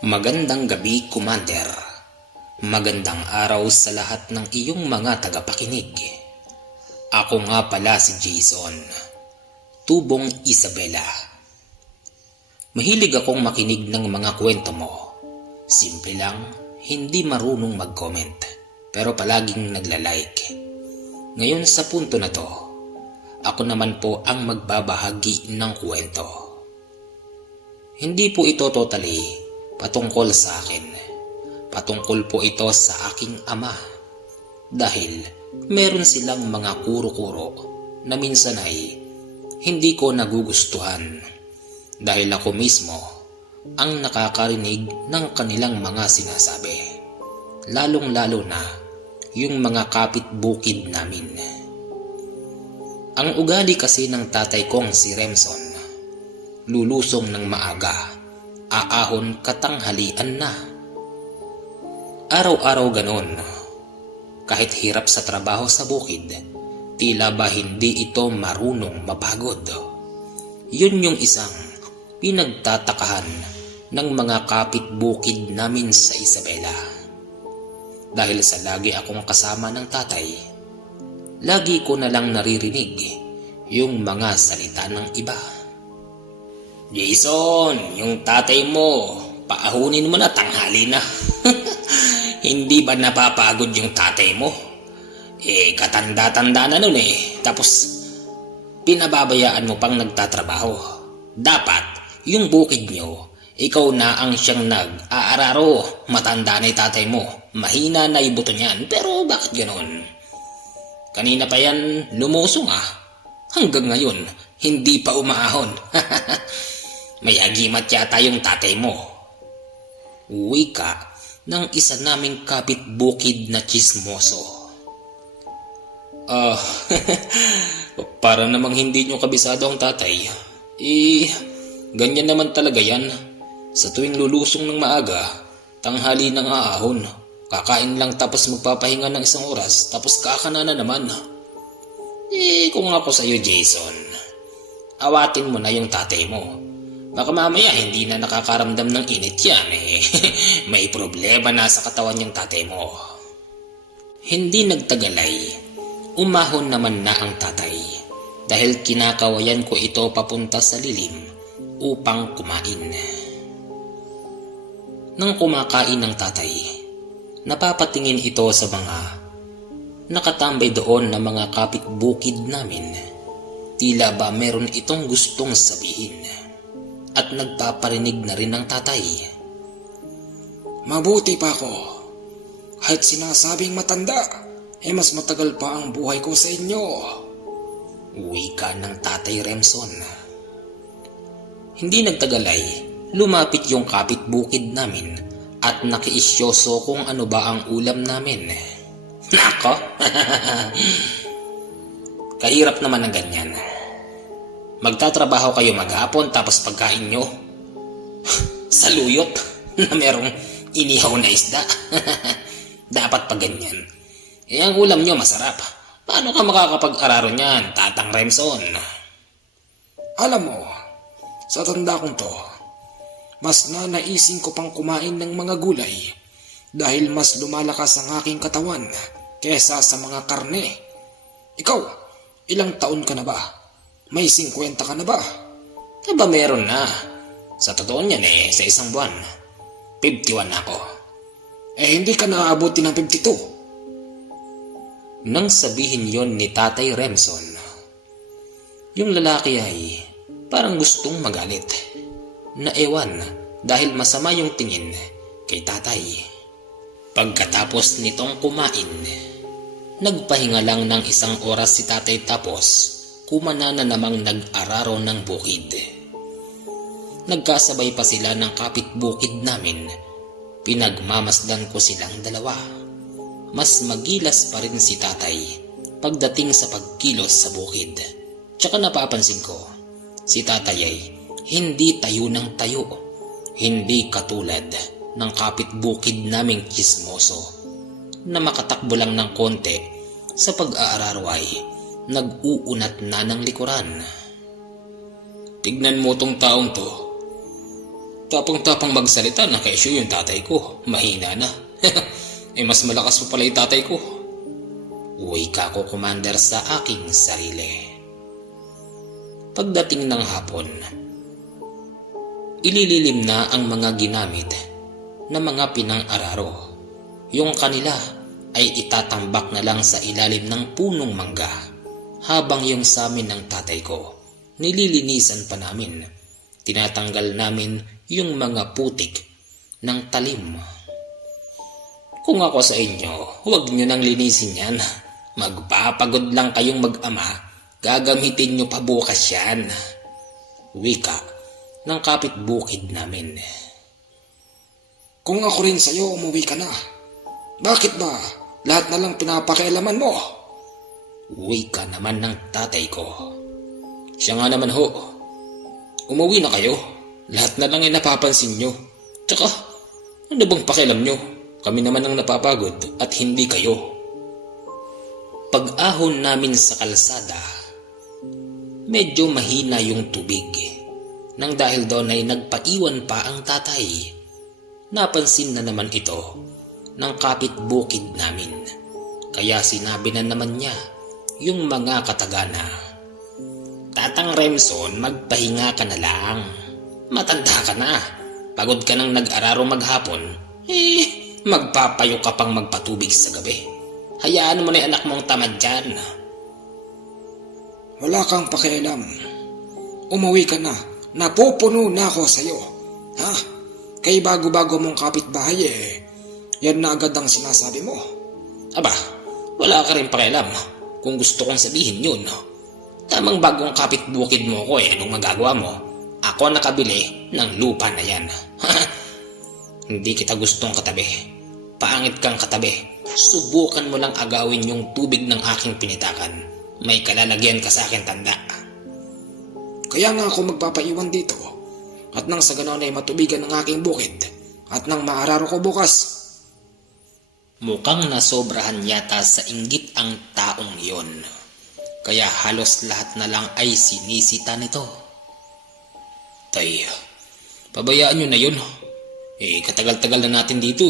Magandang gabi, Commander. Magandang araw sa lahat ng iyong mga tagapakinig. Ako nga pala si Jason, Tubong Isabela. Mahilig akong makinig ng mga kwento mo. Simple lang, hindi marunong mag-comment, pero palaging nagla-like. Ngayon sa punto na to, ako naman po ang magbabahagi ng kwento. Hindi po ito totally patungkol sa akin. Patungkol po ito sa aking ama. Dahil meron silang mga kuro-kuro na minsan ay hindi ko nagugustuhan. Dahil ako mismo ang nakakarinig ng kanilang mga sinasabi. Lalong-lalo na yung mga kapitbukid namin. Ang ugali kasi ng tatay kong si Remson, lulusong ng maaga, aahon katanghalian na. Araw-araw ganon. Kahit hirap sa trabaho sa bukid, tila ba hindi ito marunong mapagod. Yun yung isang pinagtatakahan ng mga kapitbukid namin sa Isabela. Dahil sa lagi akong kasama ng tatay, lagi ko na lang naririnig yung mga salita ng iba. Jason, yung tatay mo, paahunin mo na, tanghali na. Hindi ba napapagod yung tatay mo? Katanda-tanda na nun Tapos, pinababayaan mo pang nagtatrabaho. Dapat, yung bukid nyo, ikaw na ang siyang nag-aararo. Matanda na yung tatay mo. Mahina na yung buto niyan. Pero bakit ganon? Kanina pa yan lumusong Hanggang ngayon, hindi pa umaahon. May agimat yata yung tatay mo. Wika ng isa naming kapitbukid na tsismoso. Para namang hindi nyo kabisado ang tatay. Ganyan naman talaga yan. Sa tuwing lulusong ng maaga, tanghali ng aahon. Kakain lang tapos magpapahinga ng isang oras, tapos kakana na naman. Kung ako sa'yo, Jason, awatin mo na yung tatay mo. Baka mamaya hindi na nakakaramdam ng init yan May problema na sa katawan yung tatay mo. Hindi nagtagalay, umahon naman na ang tatay. Dahil kinakawayan ko ito papunta sa lilim upang kumain. Nang kumakain ng tatay, napapatingin ito sa mga nakatambay doon na mga kapitbukid namin. Tila ba meron itong gustong sabihin. At nagpaparinig na rin ng tatay. Mabuti pa ako. Kahit sinasabing matanda, mas matagal pa ang buhay ko sa inyo. Wika ng tatay Remson. Hindi nagtagalay, lumapit yung kapitbukid namin at nakiisyoso kung ano ba ang ulam namin. Nako, kahirap naman ng ganyan. Magtatrabaho kayo maghapon tapos pagkain nyo saluyot na merong inihaw na isda. Dapat pa ganyan. Ang ulam nyo masarap. Paano ka makakapag-araro niyan, Tatang Remson? Alam mo, sa tanda kong to, mas nanaisin ko pang kumain ng mga gulay dahil mas lumalakas ang aking katawan kesa sa mga karne. Ikaw, ilang taon ka na ba? May 50 ka na ba? Aba meron na. Sa totoo niyan sa isang buwan, 51 na ako. Hindi ka naaabuti ng 52. Nang sabihin yon ni Tatay Remson, yung lalaki ay parang gustong magalit. Na ewan dahil masama yung tingin kay tatay. Pagkatapos nitong kumain, nagpahinga lang ng isang oras si tatay tapos kumana na namang nag-araro ng bukid. Nagkasabay pa sila ng kapitbukid namin. Pinagmamasdan ko silang dalawa. Mas magilas pa rin si tatay pagdating sa pagkilos sa bukid. Tsaka napapansin ko, si tatay ay hindi tayo ng tayo. Hindi katulad ng kapitbukid naming tsismoso na makatakbo lang ng konti sa pag-aararo ay nag-uunat na ng likuran. Tignan mo tong taong to. Tapang-tapang magsalita na kesyo yung tatay ko. Mahina na. Mas malakas pa pala yung tatay ko. Wika ko, Commander, sa aking sarili. Pagdating ng hapon, ilililim na ang mga ginamit na mga pinang-araro. Yung kanila ay itatambak na lang sa ilalim ng punong mangga, habang yung sa amin ng tatay ko, nililinisan pa namin. Tinatanggal namin yung mga putik ng talim. Kung ako sa inyo, huwag nyo nang linisin yan. Magpapagod lang kayong mag-ama, gagamitin nyo pa bukas yan. Wika ng kapitbukid namin. Kung ako rin sa'yo, umuwi ka na. Bakit ba? Lahat na lang pinapakialaman mo. Wika naman ng tatay ko. Siya nga naman ho. Umuwi na kayo. Lahat na lang ay napapansin nyo. Tsaka, ano bang pakialam nyo? Kami naman ang napapagod at hindi kayo. Pag-ahon namin sa kalsada, medyo mahina yung tubig. Nang dahil doon ay nagpaiwan pa ang tatay. Napansin na naman ito ng kapitbukid namin. Kaya sinabi na naman niya yung mga katagana. Tatang Remson, magpahinga ka na lang. Matanda ka na. Pagod ka nang nag-araro maghapon. Magpapayo ka pang magpatubig sa gabi. Hayaan mo na yung anak mong tamad dyan. Wala kang pakialam. Umuwi ka na. Napupuno na ako sa'yo. Ha? Kay bago-bago mong kapitbahay yan na agad ang sinasabi mo. Aba, wala ka rin pakialam kung gusto kong sabihin yun. Tamang bagong kapitbukid mo ko anong magagawa mo? Ako ang nakabili ng lupa na yan. Hindi kita gustong katabi. Paangit kang katabi. Subukan mo lang agawin yung tubig ng aking pinitakan. May kalalagyan ka sa akin, tanda. Kaya nga ako magpapaiwan dito. At nang sa ganon ay matubigan ng aking bukid. At nang maararo ko bukas. Mukhang nasobrahan yata sa inggit ang taong yon. Kaya halos lahat na lang ay sinisita nito. Tay, pabayaan nyo na yun. Katagal-tagal na natin dito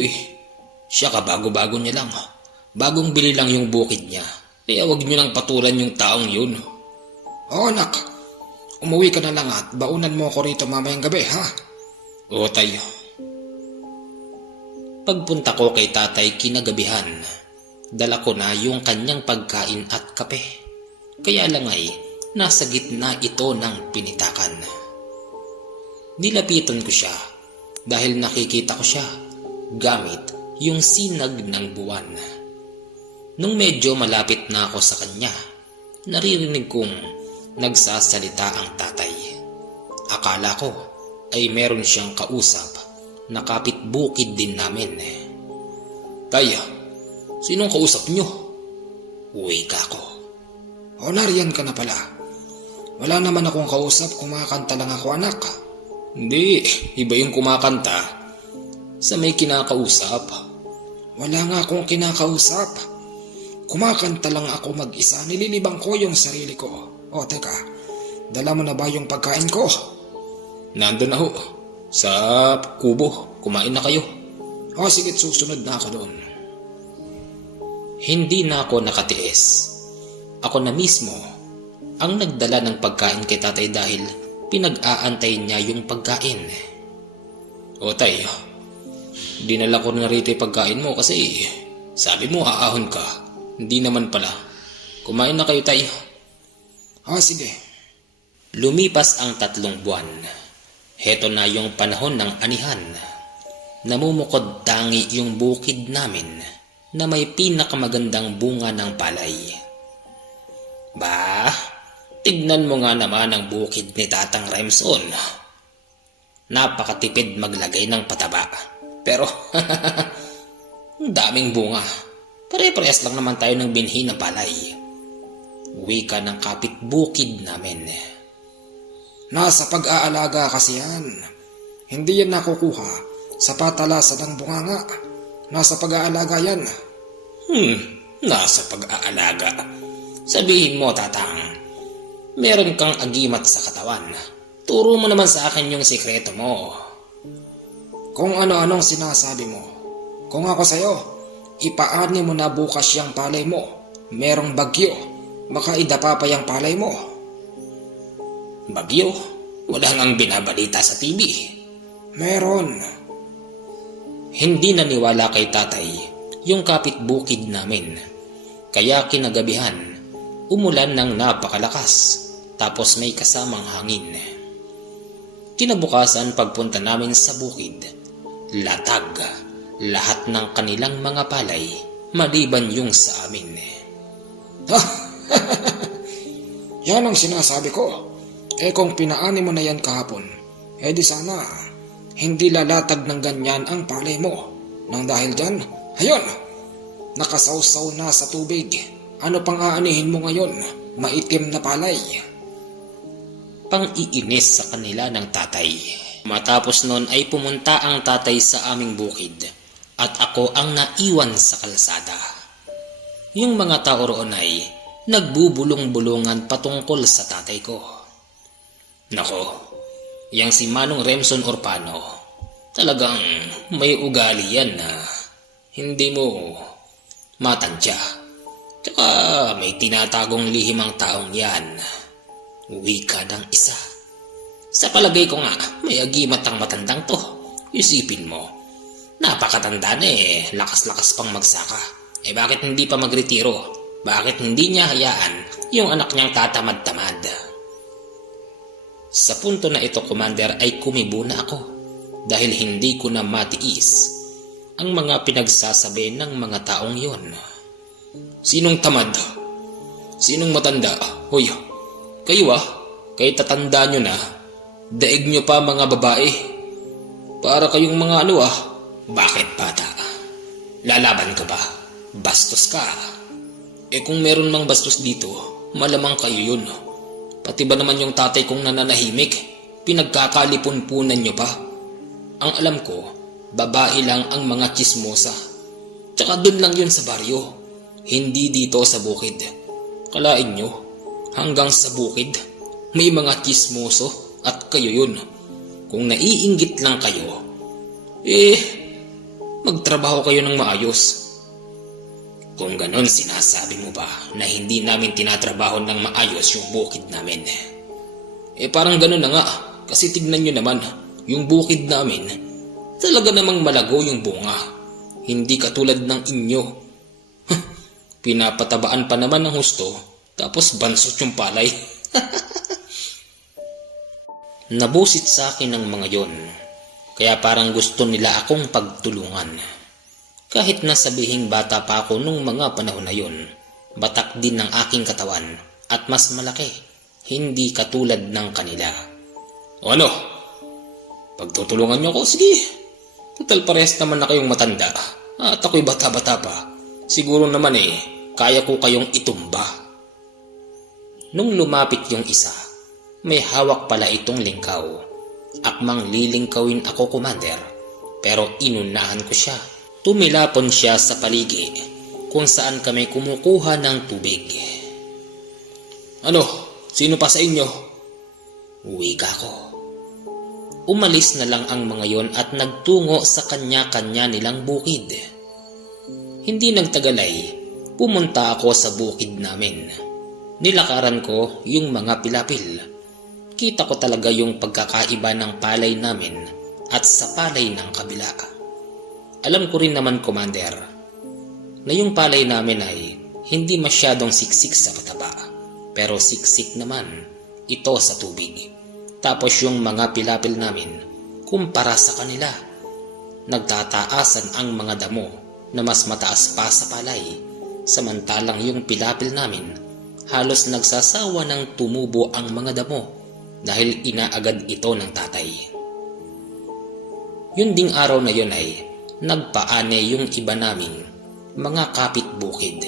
Siya kabago-bago niya lang. Bagong bili lang yung bukid niya. Kaya wag nyo nang patulan yung taong yun. Oo, anak. Umuwi ka na lang at baunan mo ako rito mamayang gabi, ha? Oo, tay. Pagpunta ko kay tatay kinagabihan, dala ko na yung kanyang pagkain at kape. Kaya lang ay nasa gitna ito ng pinitakan. Nilapitan ko siya dahil nakikita ko siya gamit yung sinag ng buwan. Nung medyo malapit na ako sa kanya, naririnig kong nagsasalita ang tatay. Akala ko ay meron siyang kausap na kapitbukid din namin. Tay, sinong kausap nyo? Wika ko. O, nariyan ka na pala. Wala naman akong kausap, kumakanta lang ako, anak. Hindi, iba yung kumakanta sa may kinakausap. Wala nga akong kinakausap. Kumakanta lang ako mag-isa, nililibang ko yung sarili ko. O, teka, dala mo na ba yung pagkain ko? Nandun na ho, sa kubo, kumain na kayo. O, sige, susunod na ako doon. Hindi na ako nakatiis. Ako na mismo ang nagdala ng pagkain kay tatay dahil pinag-aantay niya yung pagkain. O tay, dinala ko na rito yung pagkain mo kasi sabi mo aahon ka. Hindi naman pala. Kumain na kayo tay. O, sige. Lumipas ang 3 buwan. Heto na yung panahon ng anihan. Namumukod tangi yung bukid namin na may pinakamagandang bunga ng palay. Bah, tignan mo nga naman ang bukid ni Tatang Remson. Napakatipid maglagay ng pataba. Pero, ang daming bunga. Pare-parehas lang naman tayo ng binhi ng palay. Wika ng kapitbukid namin. Nasa pag-aalaga kasi yan. Hindi yan nakukuha sa patalasan ng bunganga. Nasa pag-aalaga yan. Nasa pag-aalaga. Sabihin mo, Tatang, meron kang agimat sa katawan. Turo mo naman sa akin yung sikreto mo. Kung ano-anong sinasabi mo. Kung ako sa'yo, ipaani mo na bukas yung palay mo. Merong bagyo, baka idapa pa yung palay mo. Bagyo? Wala ngang binabalita sa TV. Meron. Hindi naniwala kay tatay yung kapitbukid namin. Kaya kinagabihan, umulan ng napakalakas tapos may kasamang hangin. Kinabukasan pagpunta namin sa bukid, latag lahat ng kanilang mga palay maliban yung sa amin. Yan ang sinasabi ko. Kung pinaani mo na yan kahapon, di sana hindi lalatag ng ganyan ang palay mo. Nang dahil dyan, ayun, nakasawsaw na sa tubig. Ano pang aanihin mo ngayon? Maitim na palay. Pang-iinis sa kanila ng tatay. Matapos nun ay pumunta ang tatay sa aming bukid at ako ang naiwan sa kalsada. Yung mga tao roon ay nagbubulong-bulungan patungkol sa tatay ko. Nako, yang si Manong Remson Orpano, talagang may ugali yan na hindi mo matansya. Tsaka may tinatagong lihim ang taong yan. Wika ng isa. Sa palagay ko nga, may agimat ang matandang to. Isipin mo, napakatanda na lakas-lakas pang magsaka. Bakit hindi pa magretiro? Bakit hindi niya hayaan yung anak niyang tatamad-tamad? Sa punto na ito, Commander, ay kumibo na ako dahil hindi ko na matiis ang mga pinagsasabi ng mga taong yon. Sinong tamad? Sinong matanda? Hoy, kayo kahit tatanda nyo na, daig nyo pa mga babae. Para kayong mga bakit bata? Lalaban ka ba? Bastos ka. Kung meron mang bastos dito, malamang kayo yun. Pati ba naman yung tatay kong nananahimik, pinagkakalipon-punan nyo pa? Ang alam ko, babae lang ang mga chismosa. Tsaka dun lang yun sa baryo, hindi dito sa bukid. Kalain nyo, hanggang sa bukid, may mga chismoso at kayo yun. Kung naiinggit lang kayo, magtrabaho kayo ng maayos. Kung ganon, sinasabi mo ba na hindi namin tinatrabaho ng maayos yung bukid namin? Parang ganon na nga, kasi tignan nyo naman, yung bukid namin, talaga namang malago yung bunga. Hindi katulad ng inyo. Pinapatabaan pa naman ng husto, tapos bansot yung palay. Nabusit sa akin ng mga yon, kaya parang gusto nila akong pagtulungan. Kahit na sabihing bata pa ako nung mga panahon na yon, batak din ng aking katawan at mas malaki, hindi katulad ng kanila. O ano? Pagtutulungan niyo ako? Sige. Total parehas naman na kayong matanda at ako'y bata-bata pa. Siguro naman kaya ko kayong itumba. Nung lumapit yung isa, may hawak pala itong lingkaw. Akmang lilingkawin ako, Commander, pero inunahan ko siya. Tumilapon siya sa paligi kung saan kami kumukuha ng tubig. Ano? Sino pa sa inyo? Wika ko. Umalis na lang ang mga yon at nagtungo sa kanya-kanya nilang bukid. Hindi nagtagalay, pumunta ako sa bukid namin. Nilakaran ko yung mga pilapil. Kita ko talaga yung pagkakaiba ng palay namin at sa palay ng kabila. Alam ko rin naman, Commander, na yung palay namin ay hindi masyadong siksik sa pataba, pero siksik naman ito sa tubig. Tapos yung mga pilapil namin, kumpara sa kanila, nagtataasan ang mga damo na mas mataas pa sa palay, samantalang yung pilapil namin, halos nagsasawa ng tumubo ang mga damo dahil inaagad ito ng tatay. Yun ding araw na yun ay nagpaane yung iba naming mga kapitbukid.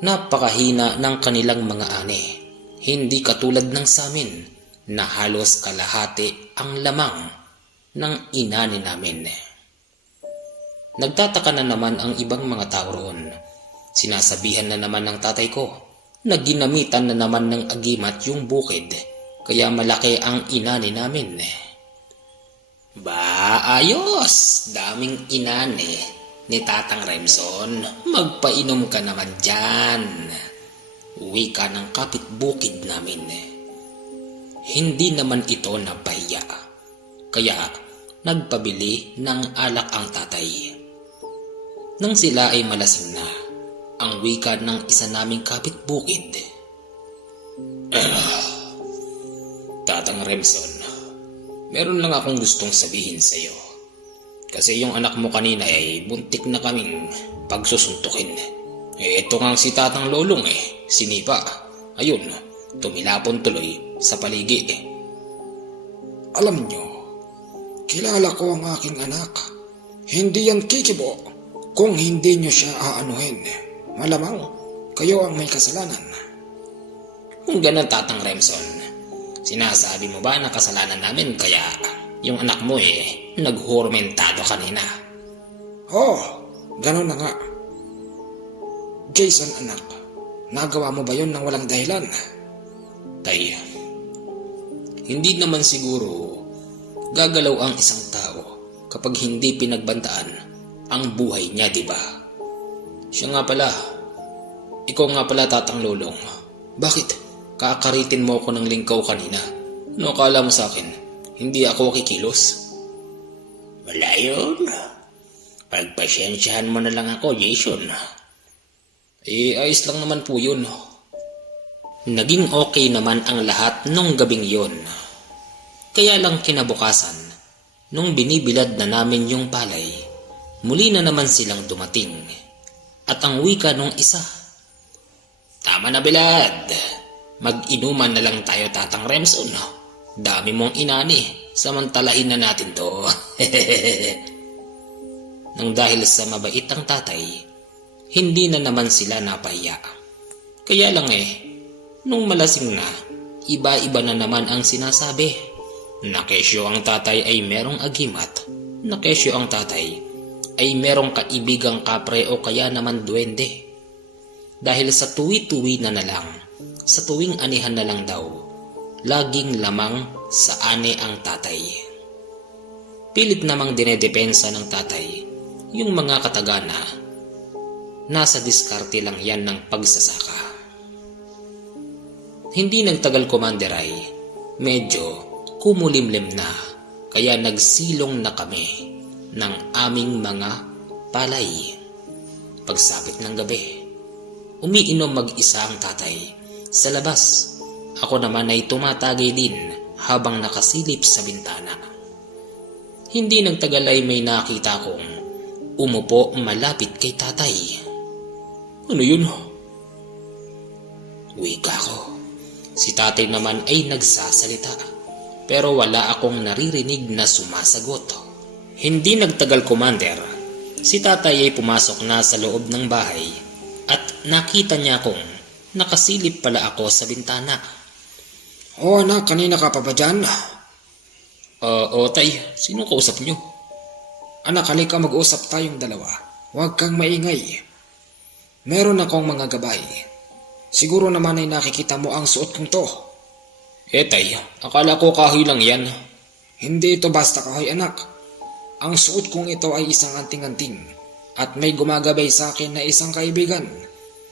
Napakahina ng kanilang mga ane, hindi katulad ng samin na halos kalahati ang lamang ng inani namin. Nagtataka na naman ang ibang mga tao roon. Sinasabihan na naman ng tatay ko na ginamitan na naman ng agimat yung bukid, kaya malaki ang inani namin. Ba, ayos! Daming inane ni Tatang Remson. Magpainom ka naman dyan. Uwi ka ng kapitbukid namin. Hindi naman ito napahiya. Kaya nagpabili ng alak ang tatay. Nang sila ay malasing na, ang wika ng isa naming kapitbukid. Tatang Remson, meron lang akong gustong sabihin sa iyo. Kasi yung anak mo kanina ay buntik na kaming pagsusuntukin. Ito nga si Tatang Lolong sinipa. Ayun, tumilapon tuloy sa paligi. Alam nyo, kilala ko ang aking anak. Hindi yan kikibo kung hindi nyo siya aanuhin. Malamang kayo ang may kasalanan. Kung ganun, Tatang Remson, sinasabi mo ba na kasalanan namin kaya yung anak mo naghurmentado kanina? Oh, ganun na nga. Jason anak, nagawa mo ba yun ng walang dahilan? Tay, hindi naman siguro gagalaw ang isang tao kapag hindi pinagbantaan ang buhay niya, di ba? Siya nga pala, ikaw nga pala, Tatang Lolong. Bakit kakaritin mo ako ng lingkaw kanina? Ano akala mo sa akin? Hindi ako kikilos? Wala yun. Pagpasensyahan mo na lang ako, Jason. Ayos lang naman po yun. Naging okay naman ang lahat nung gabing yun. Kaya lang kinabukasan, nung binibilad na namin yung palay, muli na naman silang dumating. At ang wika nung isa, tama na, Bilad. Mag-inuman na lang tayo, Tatang Remson. Dami mong inani, samantalain na natin to. Nang dahil sa mabait ang tatay, hindi na naman sila napahiya. Kaya lang nung malasing na, iba-iba na naman ang sinasabi. Nakesyo ang tatay ay merong agimat. Nakesyo ang tatay ay merong kaibigang kapre o kaya naman duwende. Dahil sa tuwi-tuwi na lang, sa tuwing anihan na lang daw, laging lamang sa ane ang tatay. Pilit namang dinedepensa ng tatay yung mga katagana. Nasa diskarte lang yan ng pagsasaka. Hindi nagtagal, Commander, ay medyo kumulimlim na, kaya nagsilong na kami ng aming mga palay. Pagsapit ng gabi, umiinom mag-isa ang tatay sa labas. Ako naman ay tumatagay din habang nakasilip sa bintana. Hindi nagtagal ay may nakita kong umupo malapit kay tatay. Ano yun? Wika ko. Si tatay naman ay nagsasalita, pero wala akong naririnig na sumasagot. Hindi nagtagal, Commander, si tatay ay pumasok na sa loob ng bahay at nakita niya kong nakasilip pala ako sa bintana. Oh anak, kanina ka pa ba dyan? Oo, tay. Sino kausap niyo? Anak, halika mag-usap tayong dalawa. Huwag kang maingay. Meron akong mga gabay. Siguro naman ay nakikita mo ang suot kong to. Tay, akala ko kahoy lang yan. Hindi ito basta kahoy, anak. Ang suot kong ito ay isang anting-anting at may gumagabay sa akin na isang kaibigan.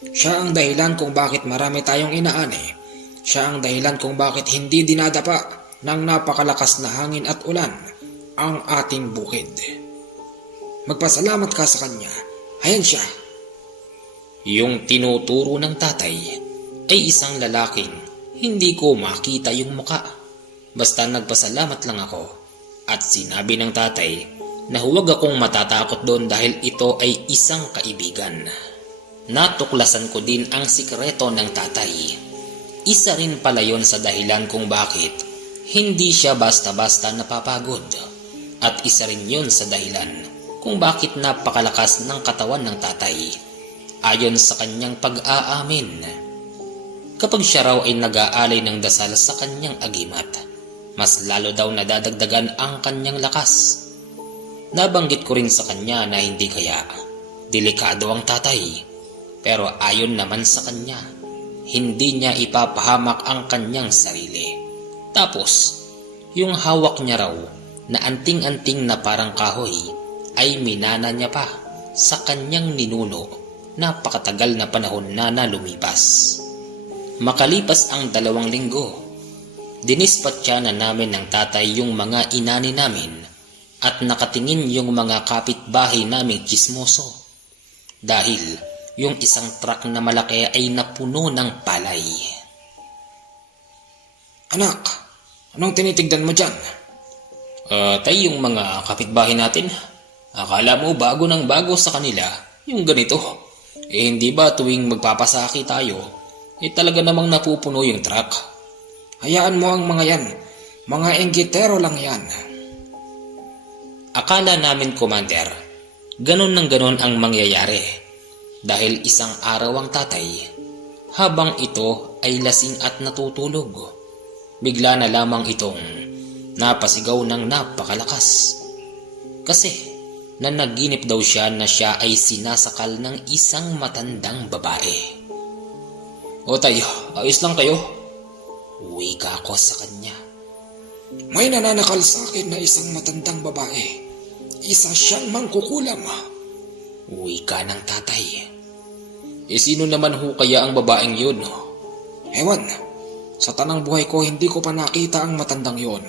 Siya ang dahilan kung bakit marami tayong inaani. Siya ang dahilan kung bakit hindi dinadapa ng napakalakas na hangin at ulan ang ating bukid. Magpasalamat ka sa kanya. Ayan siya. Yung tinuturo ng tatay ay isang lalaking hindi ko makita yung muka. Basta nagpasalamat lang ako at sinabi ng tatay na huwag akong matatakot doon dahil ito ay isang kaibigan. Natuklasan ko din ang sikreto ng tatay. Isa rin pala yon sa dahilan kung bakit hindi siya basta-basta napapagod. At isa rin yon sa dahilan kung bakit napakalakas ng katawan ng tatay. Ayon sa kanyang pag-aamin, kapag siya raw ay nag-aalay ng dasal sa kanyang agimat, mas lalo daw nadadagdagan ang kanyang lakas. Nabanggit ko rin sa kanya na hindi kaya delikado ang tatay, pero ayon naman sa kanya, hindi niya ipapahamak ang kanyang sarili. Tapos, yung hawak niya raw na anting-anting na parang kahoy ay minana niya pa sa kanyang ninuno napakatagal na panahon na lumipas. Makalipas ang 2 linggo, dinispatya na namin ng tatay yung mga inani namin at nakatingin yung mga kapitbahay naming tsismoso dahil yung isang truck na malaki ay napuno ng palay. Anak, anong tinitigdan mo dyan? Tay, yung mga kapitbahay natin, akala mo bago ng bago sa kanila yung ganito. Hindi ba tuwing magpapasaki tayo, talaga namang napupuno yung truck? Hayaan mo ang mga yan. Mga enggitero lang yan. Akala namin, Commander, ganon ng ganon ang mangyayari. Dahil isang araw ang tatay, habang ito ay lasing at natutulog, bigla na lamang itong napasigaw ng napakalakas. Kasi nanaginip daw siya na siya ay sinasakal ng isang matandang babae. O tayo, ayos lang kayo? Uwi ka ako sa kanya. May nananakal sa akin na isang matandang babae. Isa siyang mangkukulam. Uwi ka ng tatay. Sino naman ho kaya ang babaeng yun? Ewan, sa tanang buhay ko hindi ko pa nakita ang matandang yon.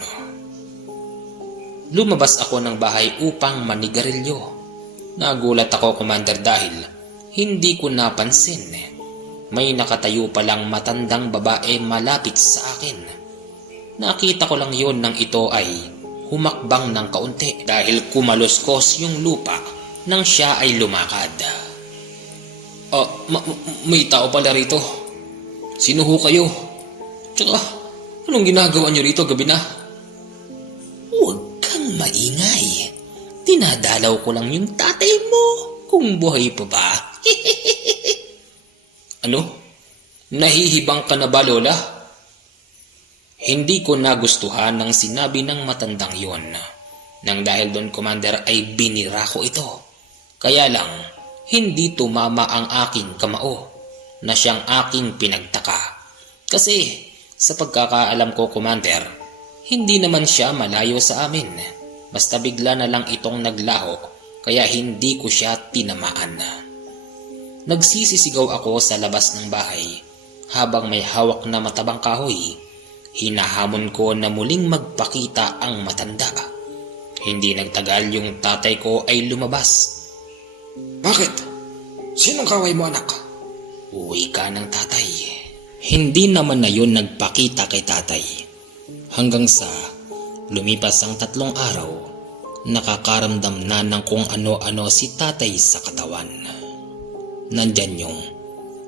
Lumabas ako ng bahay upang manigarilyo. Nagulat ako, Commander, dahil hindi ko napansin. May nakatayo palang matandang babae malapit sa akin. Nakita ko lang yon nang ito ay humakbang ng kaunti dahil kumaluskos yung lupa nang siya ay lumakad. May tao pala rito. Sino ho kayo? Tsaka, anong ginagawa niyo rito gabi na? Huwag kang maingay. Dinadalaw ko lang yung tatay mo kung buhay pa ba. Ano? Nahihibang ka na ba, Lola? Hindi ko nagustuhan ng sinabi ng matandang yon. Nang dahil doon, Commander, ay binira ko ito. Kaya lang, hindi tumama ang aking kamao na siyang aking pinagtaka. Kasi sa pagkakaalam ko, Commander, hindi naman siya malayo sa amin. Basta bigla na lang itong naglaho kaya hindi ko siya tinamaan. Nagsisisigaw ako sa labas ng bahay habang may hawak na matabang kahoy. Hinahamon ko na muling magpakita ang matanda. Hindi nagtagal yung tatay ko ay lumabas. Bakit? Sinong kaway mo, anak? Uwi ka ng tatay. Hindi naman na yun nagpakita kay tatay. Hanggang sa lumipas ang 3 araw, nakakaramdam na ng kung ano-ano si tatay sa katawan. Nandyan yung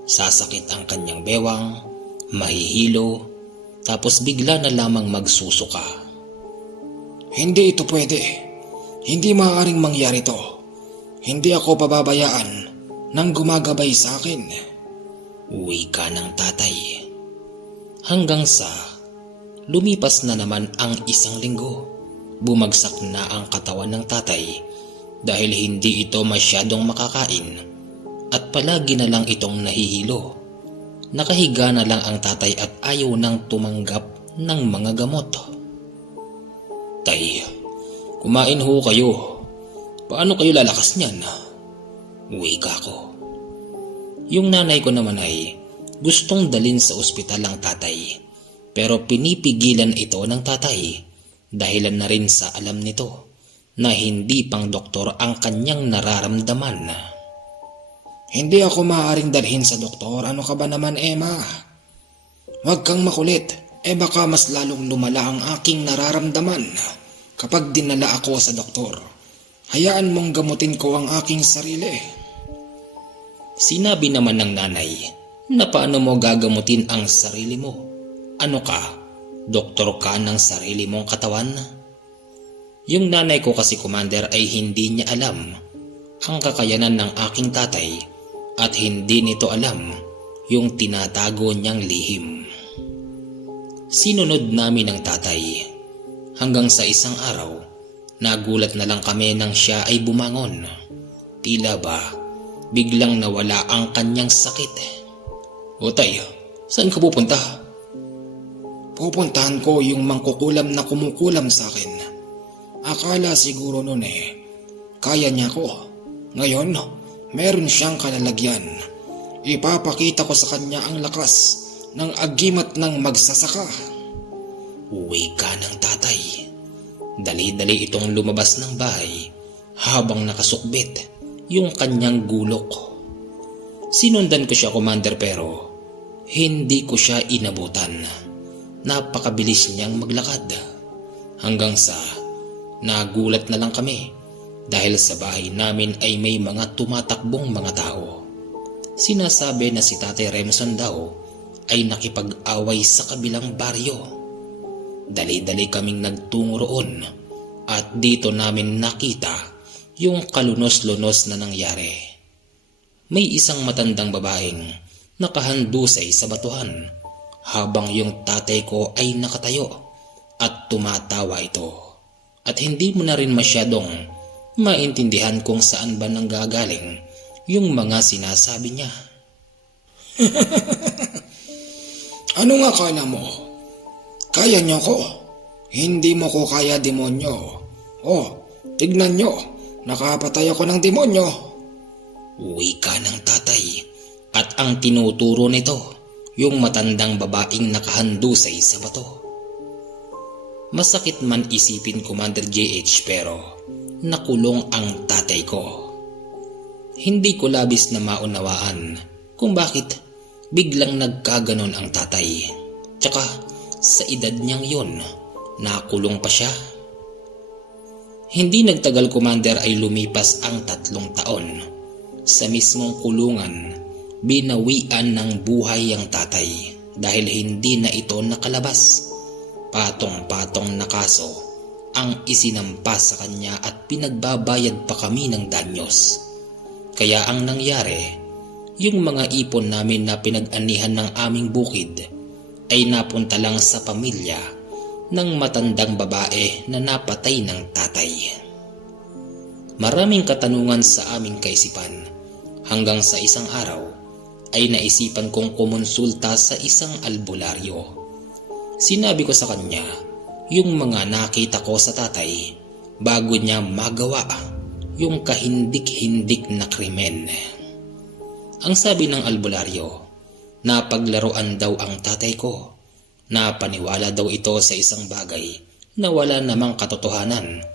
sasakit ang kanyang bewang, mahihilo, tapos bigla na lamang magsusuka. Hindi ito pwede. Hindi maaaring mangyari to. Hindi ako pababayaan nang gumagabay sa akin. Uwi ka ng tatay. Hanggang sa lumipas na naman ang 1 linggo. Bumagsak na ang katawan ng tatay dahil hindi ito masyadong makakain at palagi na lang itong nahihilo. Nakahiga na lang ang tatay at ayaw nang tumanggap ng mga gamot. Tay, kumain ho kayo. Paano kayo lalakas niyan? Uwi ka ako. Yung nanay ko naman ay gustong dalhin sa ospital ang tatay, pero pinipigilan ito ng tatay dahilan na rin sa alam nito na hindi pang doktor ang kanyang nararamdaman. Hindi ako maaaring dalhin sa doktor. Ano ka ba naman, Emma? Huwag kang makulit. Baka mas lalong lumala ang aking nararamdaman kapag dinala ako sa doktor. Hayaan mong gamutin ko ang aking sarili. Sinabi naman ng nanay na paano mo gagamutin ang sarili mo? Ano ka? Doktor ka ng sarili mong katawan? Yung nanay ko kasi, Commander, ay hindi niya alam ang kakayanan ng aking tatay at hindi nito alam yung tinatago niyang lihim. Sinunod namin ang tatay hanggang sa isang araw, nagulat na lang kami nang siya ay bumangon. Tila ba biglang nawala ang kanyang sakit. O tay, saan ka pupunta? Pupuntahan ko yung mangkukulam na kumukulam sa akin. Akala siguro nun kaya niya ko. Ngayon, meron siyang kalalagyan. Ipapakita ko sa kanya ang lakas ng agimat ng magsasaka. Wika ng tatay. Dali-dali itong lumabas ng bahay habang nakasukbit yung kanyang gulok. Sinundan ko siya, Commander, pero hindi ko siya inabutan. Napakabilis niyang maglakad. Hanggang sa nagulat na lang kami dahil sa bahay namin ay may mga tumatakbong mga tao. Sinasabi na si Tatay Remson daw ay nakipag-away sa kabilang baryo. Dali-dali kaming nagtungo roon at dito namin nakita yung kalunos-lunos na nangyari. May isang matandang babaeng nakahandusay sa batuhan habang yung tatay ko ay nakatayo at tumatawa ito. At hindi mo na rin masyadong maintindihan kung saan ba nanggagaling yung mga sinasabi niya. Ano nga kala mo? Kaya niyo ko? Hindi mo ko kaya, demonyo. Oh, tignan nyo, nakapatay ako ng demonyo. Wika ng tatay at ang tinuturo nito yung matandang babaeng nakahandusay sa bato. Masakit man isipin, Commander JH, pero nakulong ang tatay ko. Hindi ko labis na maunawaan kung bakit biglang nagkaganon ang tatay. Tsaka sa edad niyang yon, nakulong pa siya. Hindi nagtagal, Commander, ay lumipas ang 3 taon. Sa mismong kulungan, binawian ng buhay ang tatay dahil hindi na ito nakalabas. Patong-patong na kaso ang isinampa sa kanya at pinagbabayad pa kami ng danyos. Kaya ang nangyari, yung mga ipon namin na pinag-anihan ng aming bukid ay napunta lang sa pamilya ng matandang babae na napatay ng tatay. Maraming katanungan sa aming kaisipan hanggang sa isang araw ay naisipan kong kumonsulta sa isang albularyo. Sinabi ko sa kanya yung mga nakita ko sa tatay bago niya magawa yung kahindik-hindik na krimen. Ang sabi ng albularyo, napaglaruan daw ang tatay ko. Napaniwala daw ito sa isang bagay na wala namang katotohanan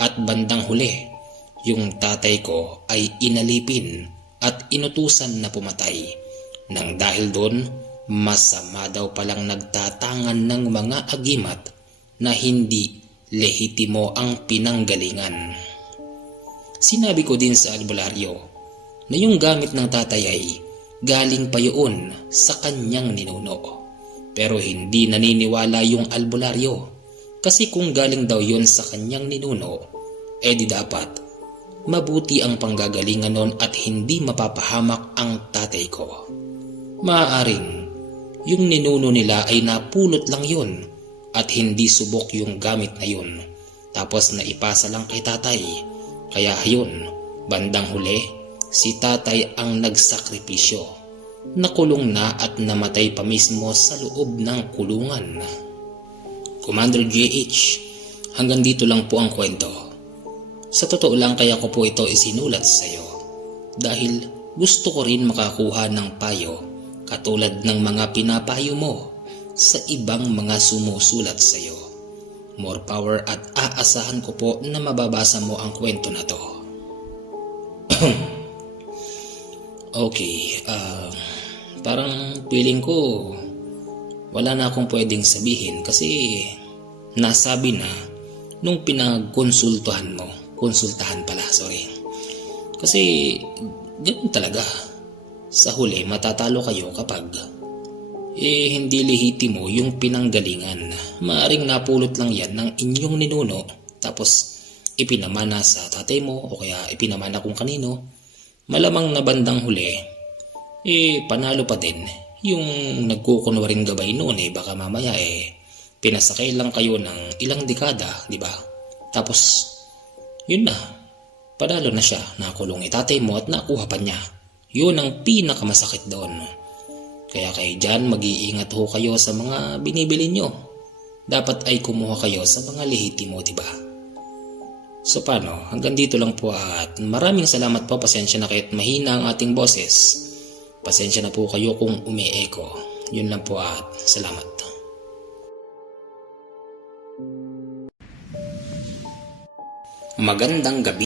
at bandang huli, yung tatay ko ay inalipin at inutusan na pumatay nang dahil doon masama daw palang nagtatangan ng mga agimat na hindi lehitimo ang pinanggalingan. Sinabi ko din sa albularyo na yung gamit ng tatay ay galing pa yun sa kanyang ninuno. Pero hindi naniniwala yung albularyo kasi kung galing daw yun sa kanyang ninuno, di dapat mabuti ang panggagalingan nun at hindi mapapahamak ang tatay ko. Maaaring yung ninuno nila ay napulot lang yun at hindi subok yung gamit na yun. Tapos naipasa lang kay tatay. Kaya yun, bandang huli, si tatay ang nagsakripisyo. Nakulong na at namatay pa mismo sa loob ng kulungan. Commander JH, hanggang dito lang po ang kwento. Sa totoo lang kaya ko po ito isinulat sa iyo dahil gusto ko rin makakuha ng payo katulad ng mga pinapayo mo sa ibang mga sumusulat sa iyo. More power at aasahan ko po na mababasa mo ang kwento na to. Okay, parang feeling ko wala na akong pwedeng sabihin kasi nasabi na nung pinagkonsultahan mo. Kasi ganun talaga. Sa huli matatalo kayo kapag hindi lehitimo yung pinanggalingan. Maaring napulot lang yan ng inyong ninuno tapos ipinamana sa tatay mo o kaya ipinamana kung kanino. Malamang na bandang huli panalo pa din yung nagkukunwaring gabay noon. Baka mamaya pinasakay lang kayo ng ilang dekada, di ba? Tapos yun na, panalo na siya, nakulong itatay mo at nakuha pa niya. Yun ang pinakamasakit doon. Kaya kayo dyan, mag-iingat ho kayo sa mga binibili nyo. Dapat ay kumuha kayo sa mga lehitimo, diba? So paano, hanggang dito lang po at maraming salamat po. Pasensya na kahit mahina ang ating boses. Pasensya na po kayo kung umi-echo. Yun lang po at salamat. Magandang gabi.